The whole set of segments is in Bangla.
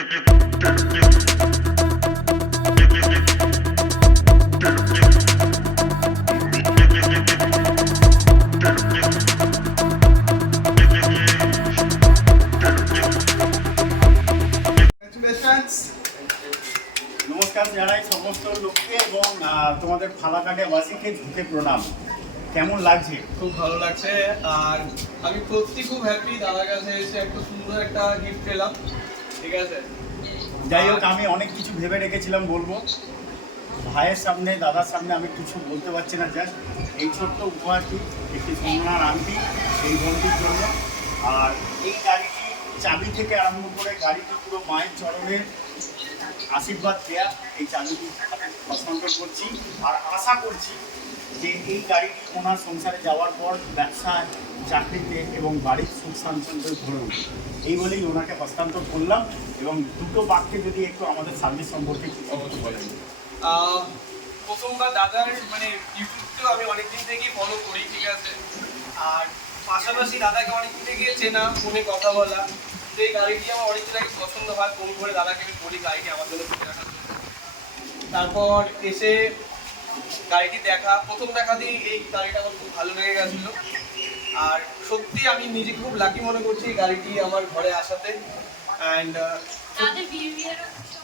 নমস্কার জানাই সমস্ত লোককে এবং তোমাদের ফালাকাটে ওয়াসিকে ঝুঁকে প্রণাম। কেমন লাগছে? খুব ভালো লাগছে। আর আমি সত্যি খুব হ্যাপি, দাদার কাছে এসে একটা সুন্দর একটা গিফট পেলাম। ঠিক আছে, যাই হোক, আমি অনেক কিছু ভেবে রেখেছিলাম বলবো, ভাইয়ের সামনে দাদার সামনে আমি কিছু বলতে পারছি না। জাস্ট এই ছোট্ট উপহারটি, একটি সোনার আংটি এই বোনটির জন্য। আর এই গাড়িটি চাবি থেকে আরম্ভ করে গাড়িটি পুরো মায়ের চরণের আশীর্বাদ দেয়া, এই চাবিটি হস্তান্তর করছি। আর আশা করছি যে এই গাড়িটি ওনার সংসারে যাওয়ার পর ব্যবসায়, চাকরিতে এবং বাড়ির সুখ স্বাচ্ছন্দ্যে ধরে উঠবে, এই বলেই ওনাকে হস্তান্তর করলাম। এবং দুটো বাক্যে যদি একটু আমাদের সার্ভিস সম্পর্কে বলেন। প্রথমবার দাদার মানে ইউটিউবকেও আমি অনেকদিন থেকেই ফলো করি, ঠিক আছে। আর পাশাপাশি দাদাকে অনেকদিন থেকে চেনা, ফোনে কথা বলা। তো এই গাড়িটি আমার অনেকদিন আগে পছন্দ হয়, ফোন করে দাদাকে আমি বলি গাড়িটি আমার জন্য কিনে রাখার জন্য। তারপর এসে গাড়িটি দেখা, প্রথম দেখাতেই এই গাড়িটা আমার খুব ভালো লেগে গেছিল। আর সত্যি আমি নিজেকে খুব লাকি মনে করছি এই গাড়িটি আমার ঘরে আসাতে। অ্যান্ড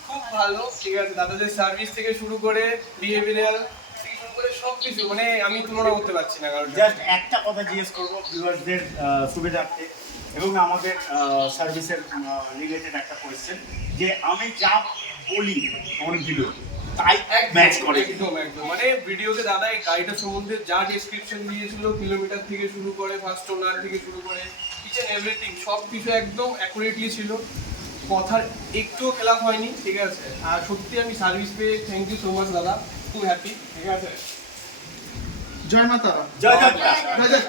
খুব ভালো, ঠিক আছে। দাদাদের সার্ভিস থেকে শুরু করে বিহেভিয়ার থেকে শুরু করে সব কিছু, মানে আমি তুলনা করতে পারছি না। কারণ জাস্ট একটা কথা জিজ্ঞেস করবো ভিউয়ার্সদের সুবিধার্থে এবং আমাদের সার্ভিসের রিলেটেড একটা কোয়েশ্চেন, যে আমি যা বলি আমার ভিডিও তাই ম্যাচ করে? একদম একদম, মানে ভিডিওতে দাদা এই গাড়িটা সম্বন্ধে যা ডেসক্রিপশন দিয়েছিল, কিলোমিটার থেকে শুরু করে ফার্স্ট ওনার থেকে শুরু করে ইচ অ্যান্ড এভরিথিং সব কিছু একদম অ্যাকুরেটলি ছিল, কথার একটুও খেলাপ হয়নি, ঠিক আছে। আর সত্যি আমি সার্ভিস পেয়ে থ্যাংক ইউ সো মাচ দাদা, খুব হ্যাপি, ঠিক আছে। জয় মাতা, জয় জয় জয়।